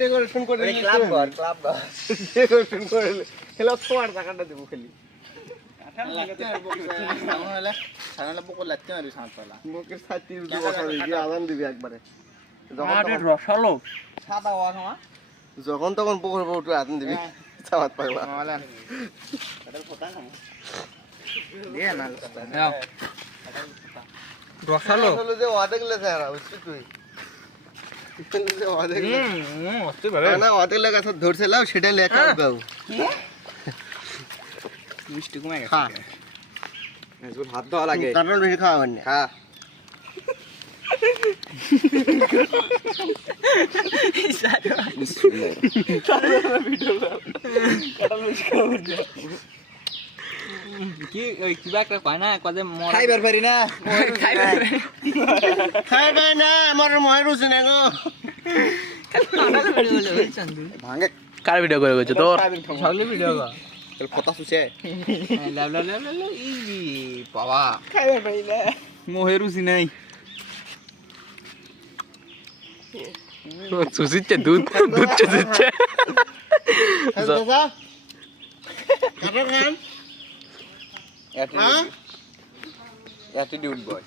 decoration করে club ঘর decoration করে খেলা তোমার টাকাটা দেবো খালি বুকের ছাতি উঠে বসা দিবি আজান দিবি একবারে রসালো সাদা হওয়া খাওয়া যখন তখন পুকুর উঠে আজান দিবি চামাত পাগলা রসালো আসলে যে ওয়াদে গেলে চেহারা বুঝছিস তুই যে ওয়াদে গেলে না ওয়াদে গেলে গাছ ধরছিলাম সেটা লেখা গাও মিষ্টি কমে গেছে হ্যাঁ হাত ধোয়া লাগে কারণ বেশি খাওয়াবেন না হ্যাঁ কি কিবা একটা কয় না কয় যে খাইবার পারি না খাই খাই না আমার মহের রুচি না গো ভাঙে কার ভিডিও করে গেছে তোর সকলে ভিডিও কর কথা শুছে লাভ লাভ লাভ লাভ ইজি বাবা খাইবার পারি না মোহের রুচি নাই সুসিচ্ছে দুধ দুধ চুষিচ্ছে দাদা কাটা খান অ্যাটিটিউড বয়